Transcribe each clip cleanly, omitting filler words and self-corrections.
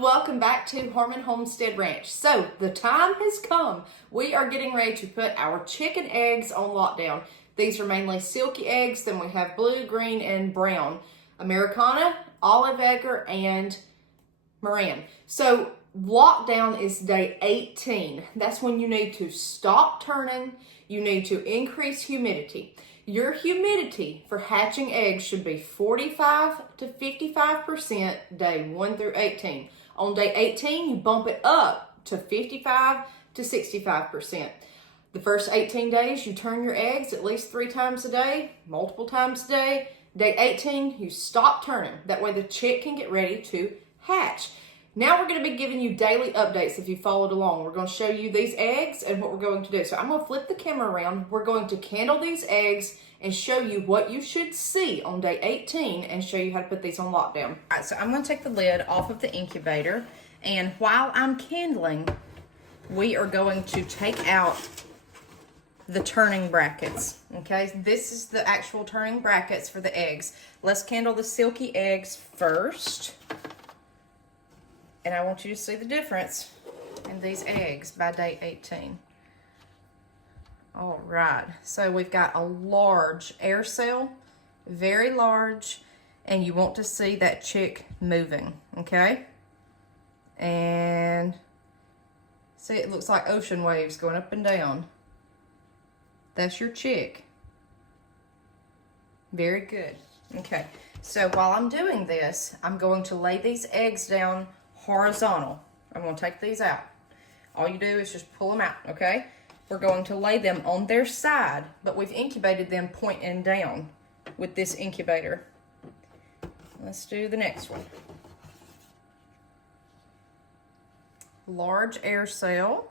welcome back to Homestead Ranch. So the time has come. We are getting ready to put our chicken eggs on lockdown. These are mainly silky eggs, then we have blue, green, and brown. Americana, olive egger, and Moran. So lockdown is day 18. That's when you need to stop turning. You need to increase humidity. Your humidity for hatching eggs should be 45 to 55% day 1 through 18. On day 18, you bump it up to 55 to 65%. The first 18 days, you turn your eggs at least 3 times a day, multiple times a day. Day 18, you stop turning. That way the chick can get ready to hatch. Now we're going to be giving you daily updates if you followed along. We're going to show you these eggs and what we're going to do. So I'm going to flip the camera around. We're going to candle these eggs and show you what you should see on day 18 and show you how to put these on lockdown. All right, so I'm going to take the lid off of the incubator, and while I'm candling, we are going to take out the turning brackets. Okay, this is the actual turning brackets for the eggs. Let's candle the silky eggs first. And I want you to see the difference in these eggs by day 18. All right, so we've got a large air cell, very large, and you want to see that chick moving, okay? And see, it looks like ocean waves going up and down. That's your chick. Very good. Okay, so while I'm doing this, I'm going to lay these eggs down horizontal. I'm going to take these out. All you do is just pull them out, okay? We're going to lay them on their side, but we've incubated them pointing down with this incubator. Let's do the next one. Large air cell.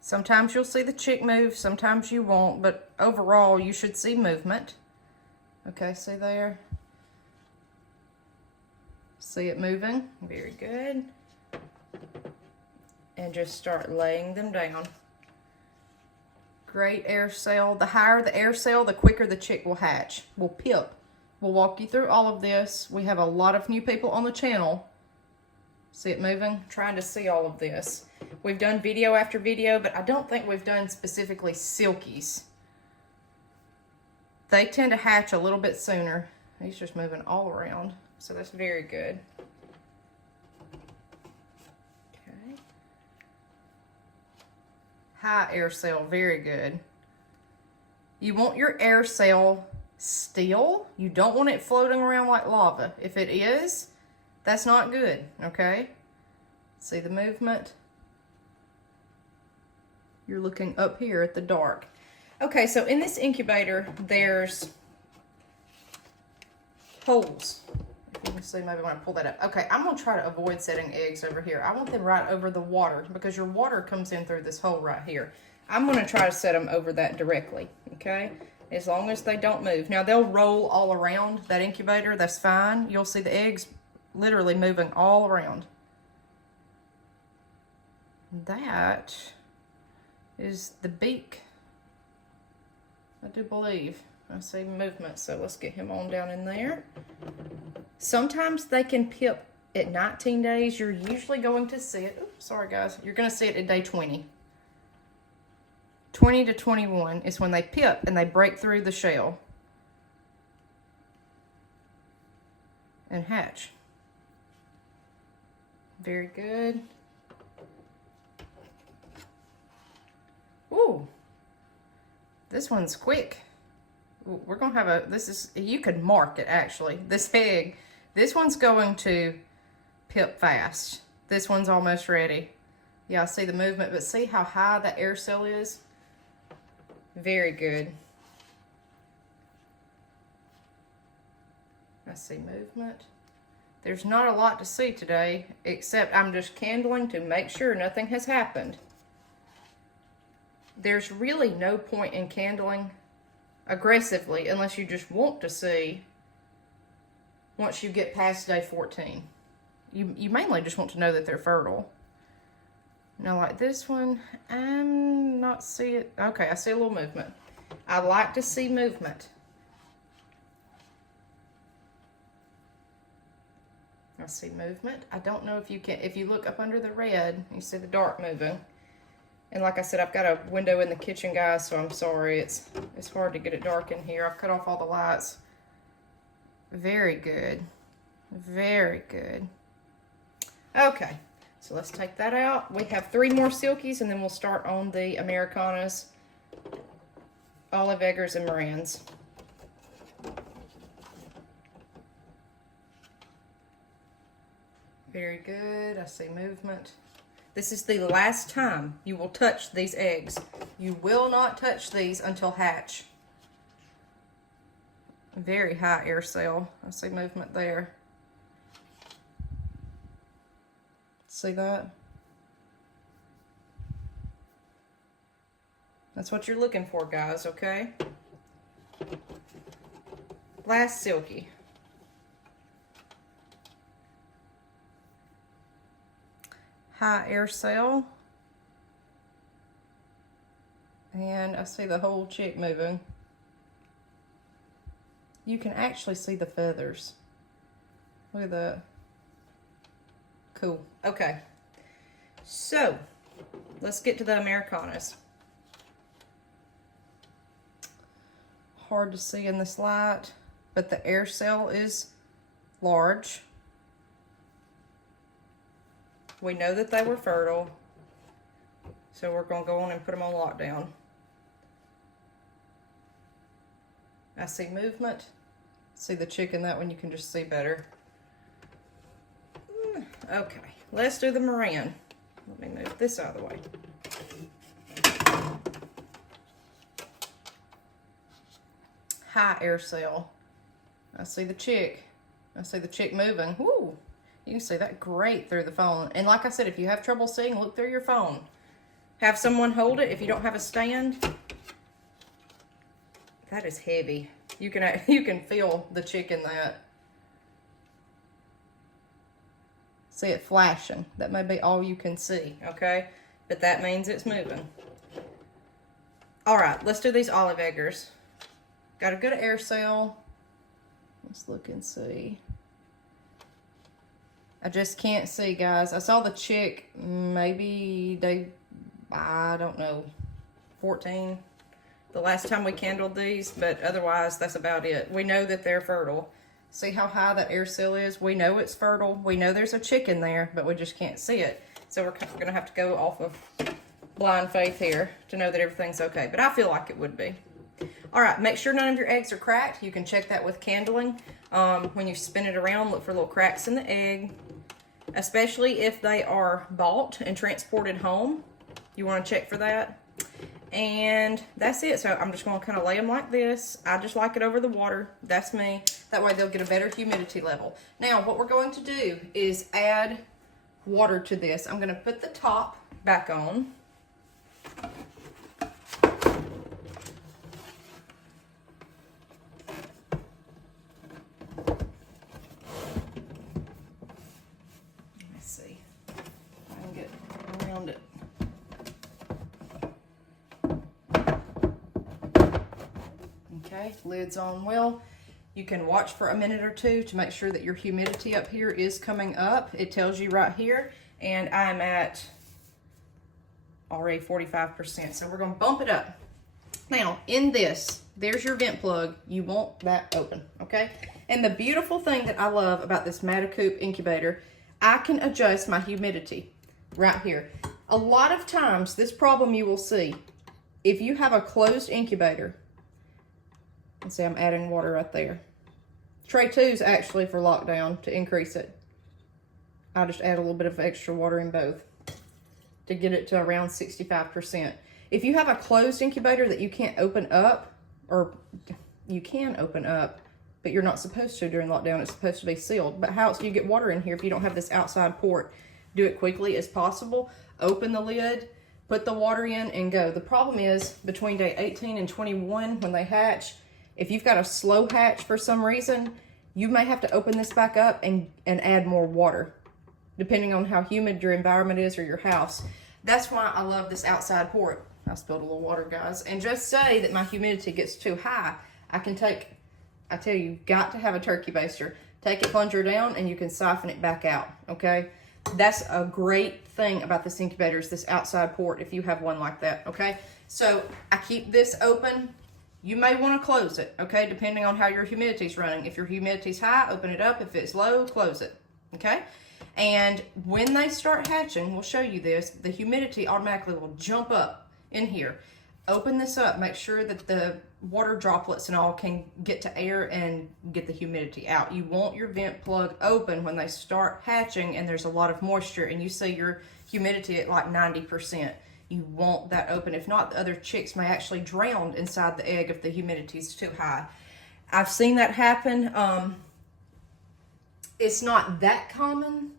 Sometimes you'll see the chick move, sometimes you won't, but overall you should see movement. Okay, see there? See it moving? Very good. And just start laying them down. Great air cell. The higher the air cell, the quicker the chick will hatch. Will pip. We'll walk you through all of this. We have a lot of new people on the channel. See it moving? Trying to see all of this. We've done video after video, but I don't think we've done specifically silkies. They tend to hatch a little bit sooner. He's just moving all around. So that's very good. Okay. High air cell, very good. You want your air cell still. You don't want it floating around like lava. If it is, that's not good, okay? See the movement? You're looking up here at the dark. Okay, so in this incubator, there's holes. You can see maybe when I pull that up. Okay, I'm going to try to avoid setting eggs over here. I want them right over the water because your water comes in through this hole right here. I'm going to try to set them over that directly, okay? As long as they don't move. Now, they'll roll all around that incubator. That's fine. You'll see the eggs literally moving all around. That is the beak, I do believe. I see movement, so let's get him on down in there. Sometimes they can pip at 19 days. You're usually going to see it. Oops, sorry, guys. You're going to see it at day 20. 20 to 21 is when they pip and they break through the shell and hatch. Very good. Ooh, this one's quick. We're going to have a, this is, you could mark it actually, this egg. This one's going to pip fast. This one's almost ready. Yeah, I see the movement, but see how high the air cell is? Very good. I see movement. There's not a lot to see today, except I'm just candling to make sure nothing has happened. There's really no point in candling aggressively unless you just want to see once you get past day 14. You mainly just want to know that they're fertile. Now like this one, I'm not seeing, okay, I see a little movement. I like to see movement. I see movement. I don't know if you can, if you look up under the red, you see the dark moving. And like I said, I've got a window in the kitchen, guys, so I'm sorry. It's hard to get it dark in here. I've cut off all the lights. Very good. Very good. Okay, so let's take that out. We have 3 more silkies, and then we'll start on the Americanas, olive eggers, and Morans. Very good. I see movement. This is the last time you will touch these eggs. You will not touch these until hatch. Very high air cell. I see movement there. See that? That's what you're looking for, guys, okay? Last silky. High air cell. And I see the whole chick moving. You can actually see the feathers. Look at that. Cool. Okay. So, let's get to the Americanas. Hard to see in this light, but the air cell is large. We know that they were fertile, so we're going to go on and put them on lockdown. I see movement. See the chick in that one, you can just see better. Okay, let's do the Moran. Let me move this out of the way. High air cell. I see the chick. I see the chick moving. Woo! You can see that great through the phone. And like I said, if you have trouble seeing, look through your phone. Have someone hold it if you don't have a stand. That is heavy. You can feel the chick in that. See it flashing. That may be all you can see, okay? But that means it's moving. All right, let's do these olive eggers. Got a good air cell. Let's look and see. I just can't see, guys. I saw the chick maybe I don't know, 14. The last time we candled these, but otherwise that's about it. We know that they're fertile. See how high that air cell is? We know it's fertile. We know there's a chick in there, but we just can't see it. So we're gonna have to go off of blind faith here to know that everything's okay, but I feel like it would be. All right, make sure none of your eggs are cracked. You can check that with candling. When you spin it around, look for little cracks in the egg, especially if they are bought and transported home. You want to check for that. And that's it. So I'm just going to kind of lay them like this. I just like it over the water. That's me. That way they'll get a better humidity level. Now, what we're going to do is add water to this. I'm going to put the top back on. Let's see if I can get around it. Okay, lid's on well. You can watch for a minute or two to make sure that your humidity up here is coming up. It tells you right here, and I'm at already 45%. So we're gonna bump it up. Now, in this, there's your vent plug. You want that open, okay? And the beautiful thing that I love about this Matacoup incubator, I can adjust my humidity right here. A lot of times, this problem you will see, if you have a closed incubator, and see, I'm adding water right there. Tray 2 is actually for lockdown to increase it. I'll just add a little bit of extra water in both to get it to around 65%. If you have a closed incubator that you can't open up, or you can open up, but you're not supposed to during lockdown, it's supposed to be sealed. But how else do you get water in here if you don't have this outside port? Do it quickly as possible. Open the lid, put the water in, and go. The problem is between day 18 and 21 when they hatch, if you've got a slow hatch for some reason, you may have to open this back up and add more water, depending on how humid your environment is or your house. That's why I love this outside port. I spilled a little water, guys. And just say that my humidity gets too high, I can take, I tell you, you've got to have a turkey baster. take it plunger down, and you can siphon it back out, okay? That's a great thing about this incubator is this outside port if you have one like that, okay? So I keep this open. You may want to close it, okay, depending on how your humidity's running. If your humidity's high, open it up. If it's low, close it, okay? And when they start hatching, we'll show you this, the humidity automatically will jump up in here. Open this up, make sure that the water droplets and all can get to air and get the humidity out. You want your vent plug open when they start hatching and there's a lot of moisture and you see your humidity at like 90%. You want that open. If not, the other chicks may actually drown inside the egg if the humidity is too high. I've seen that happen. It's not that common,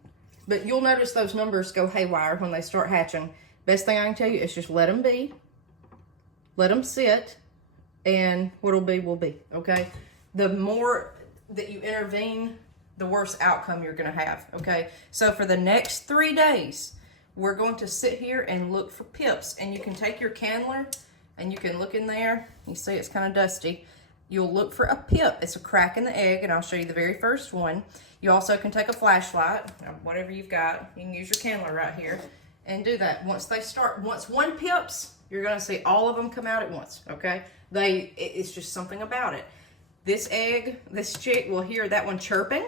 but you'll notice those numbers go haywire when they start hatching. Best thing I can tell you is just let them be. Let them sit, and what'll be will be, okay? The more that you intervene, the worse outcome you're gonna have, okay? So for the next 3 days, we're going to sit here and look for pips, and you can take your candler and you can look in there. You see it's kind of dusty. You'll look for a pip. It's a crack in the egg, and I'll show you the very first one. You also can take a flashlight, whatever you've got. You can use your candler right here and do that. Once one pips, you're gonna see all of them come out at once, okay? It's just something about it. This egg, this chick will hear that one chirping.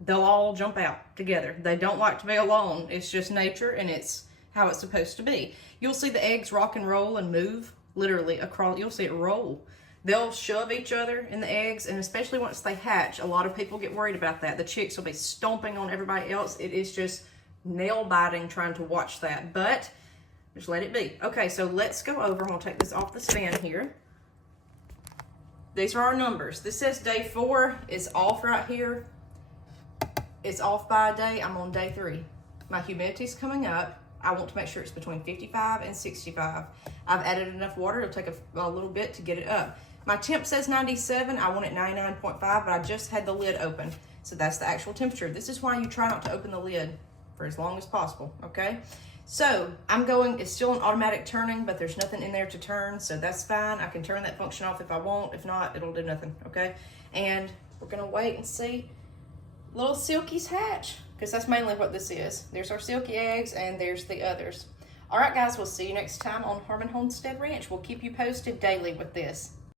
They'll all jump out together. They don't like to be alone. It's just nature, and it's how it's supposed to be. You'll see the eggs rock and roll and move literally across. You'll see it roll. They'll shove each other in the eggs, and especially once they hatch, a lot of people get worried about that. The chicks will be stomping on everybody else. It is just nail biting trying to watch that, but just let it be. Okay, so let's go over. I'm gonna take this off the stand here. These are our numbers. This says day 4 is off right here. It's off by a day. I'm on day 3. My humidity's coming up. I want to make sure it's between 55 and 65. I've added enough water. It'll take a little bit to get it up. My temp says 97. I want it 99.5, but I just had the lid open. So that's the actual temperature. This is why you try not to open the lid for as long as possible, okay? So it's still an automatic turning, but there's nothing in there to turn, so that's fine. I can turn that function off if I want. If not, it'll do nothing, okay? And we're gonna wait and see little silkies hatch, because that's mainly what this is. There's our silky eggs, and there's the others. All right, guys, we'll see you next time on Homestead Ranch. We'll keep you posted daily with this.